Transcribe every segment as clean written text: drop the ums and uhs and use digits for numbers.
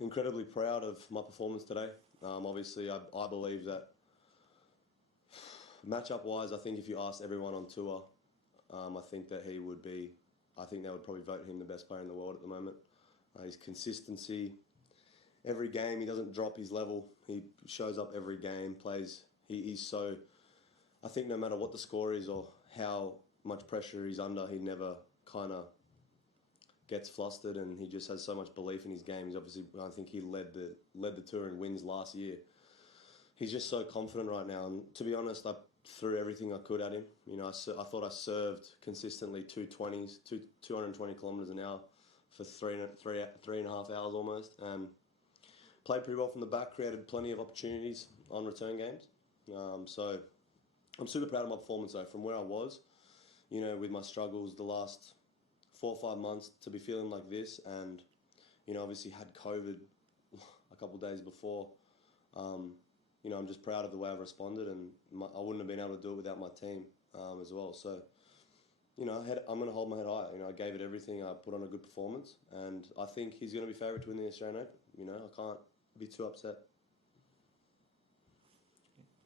Incredibly proud of my performance today. Obviously, I believe that matchup-wise, I think if you asked everyone on tour, I think that he would be. I think they would probably vote him the best player in the world at the moment. His consistency, every game he doesn't drop his level. He shows up every game, plays. He's so. I think no matter what the score is or how much pressure he's under, he never kind of gets flustered, and he just has so much belief in his game. He's obviously, I think he led the tour in wins last year. He's just so confident right now, and to be honest, I threw everything I could at him. You know, I thought I served consistently 220 kilometres an hour for three and a half hours almost, and played pretty well from the back, created plenty of opportunities on return games. So I'm super proud of my performance though, from where I was, you know, with my struggles the last 4 or 5 months to be feeling like this, and you know, obviously had COVID a couple of days before. You know, I'm just proud of the way I've responded, and I wouldn't have been able to do it without my team as well. So, you know, I'm going to hold my head high. You know, I gave it everything. I put on a good performance, and I think he's going to be favourite to win the Australian Open. You know, I can't be too upset.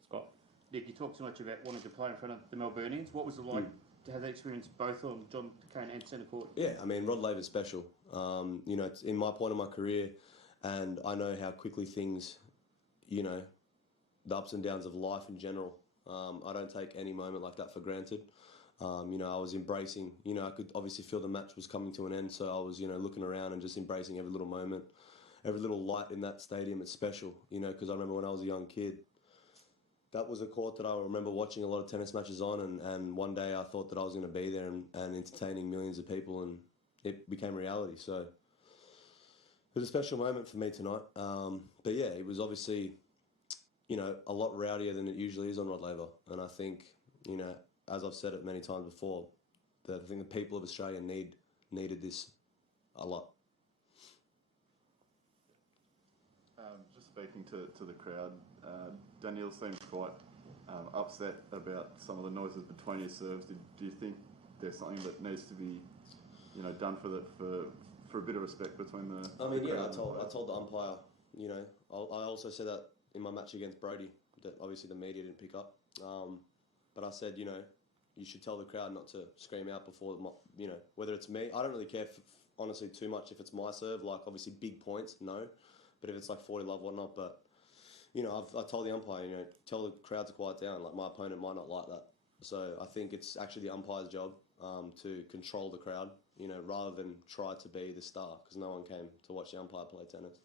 Scott, Nick, you talked so much about wanting to play in front of the Melburnians. What was it like to have that experience both on John Kane and centre court? Yeah, I mean, Rod Laver's special. You know, it's in my point of my career, and I know how quickly things, you know, the ups and downs of life in general. I don't take any moment like that for granted. You know, I was embracing, you know, I could obviously feel the match was coming to an end, so I was, you know, looking around and just embracing every little moment, every little light in that stadium. It's special, you know, because I remember when I was a young kid, that was a court that I remember watching a lot of tennis matches on, and one day I thought that I was going to be there and entertaining millions of people, and it became reality. So it was a special moment for me tonight. But yeah, it was obviously, you know, a lot rowdier than it usually is on Rod Laver. And I think, you know, as I've said it many times before, that I think the people of Australia needed this a lot. Just speaking to the crowd, Daniil seems quite upset about some of the noises between his serves. Do you think there's something that needs to be, you know, done for a bit of respect between the? I mean, yeah, I told the umpire. You know, I also said that in my match against Brody, that obviously the media didn't pick up. But I said, you know, you should tell the crowd not to scream out before, you know, whether it's me. I don't really care, honestly, too much if it's my serve. Like, obviously, big points, no. But if it's like 40 love, whatnot. But, you know, I told the umpire, you know, tell the crowd to quiet down. Like, my opponent might not like that. So I think it's actually the umpire's job to control the crowd, you know, rather than try to be the star, because no one came to watch the umpire play tennis.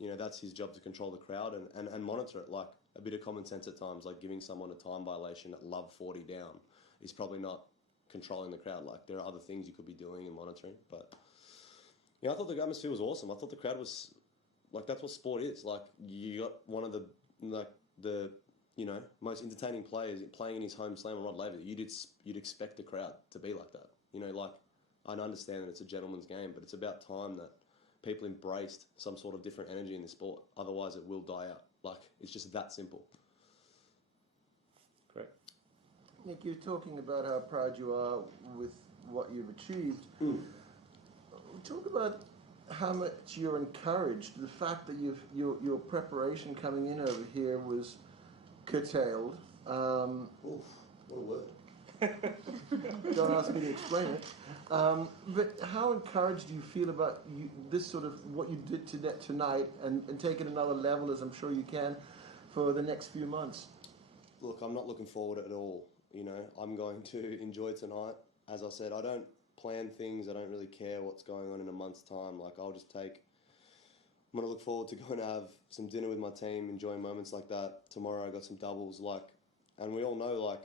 You know, that's his job, to control the crowd and monitor it. Like, a bit of common sense at times, like giving someone a time violation at love 40 down is probably not controlling the crowd. Like, there are other things you could be doing and monitoring. But, you know, I thought the atmosphere was awesome. I thought the crowd was, like, that's what sport is. Like, you got one of the you know, most entertaining players playing in his home slam on Rod Laver. You'd expect the crowd to be like that. You know, like, I understand that it's a gentleman's game, but it's about time that people embraced some sort of different energy in the sport. Otherwise, it will die out. Like, it's just that simple. Correct. Nick, you're talking about how proud you are with what you've achieved. Talk about how much you're encouraged. The fact that your preparation coming in over here was curtailed. Oof, what a word. Don't ask me to explain it. But how encouraged do you feel about this sort of what you did tonight and take it another level, as I'm sure you can, for the next few months? Look, I'm not looking forward at all. You know, I'm going to enjoy tonight. As I said, I don't plan things. I don't really care what's going on in a month's time. Like, I'm going to look forward to going to have some dinner with my team, enjoying moments like that. Tomorrow I got some doubles, and we all know, like,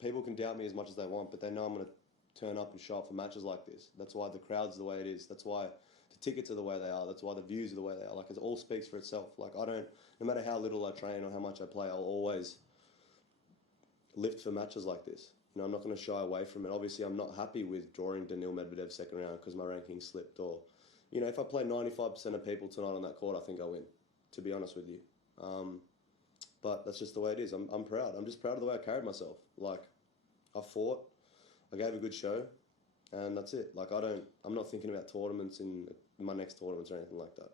people can doubt me as much as they want, but they know I'm going to turn up and show up for matches like this. That's why the crowd's the way it is. That's why the tickets are the way they are. That's why the views are the way they are. Like, it all speaks for itself. Like, no matter how little I train or how much I play, I'll always lift for matches like this. You know, I'm not going to shy away from it. Obviously, I'm not happy with drawing Daniil Medvedev second round because my ranking slipped. Or, you know, if I play 95% of people tonight on that court, I think I win, to be honest with you. But that's just the way it is. I'm proud. I'm just proud of the way I carried myself. Like, I fought, I gave a good show, and that's it. Like, I'm not thinking about tournaments in my next tournaments or anything like that.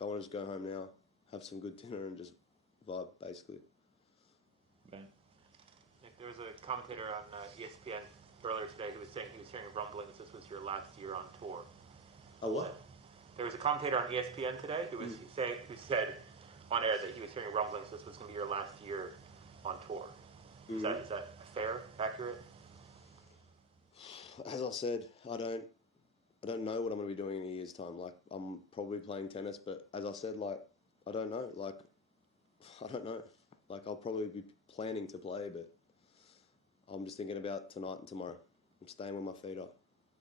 I want to just go home now, have some good dinner, and just vibe, basically. Nick, there was a commentator on ESPN earlier today who was saying he was hearing rumblings this was your last year on tour. A what? There was a commentator on ESPN today who was who said on air that he was hearing rumblings this was going to be your last year on tour. Is that fair, accurate? As I said, I don't know what I'm going to be doing in a year's time. Like, I'm probably playing tennis, but as I said, like, I don't know. Like, I don't know. Like, I'll probably be planning to play, but I'm just thinking about tonight and tomorrow. I'm staying with my feet up.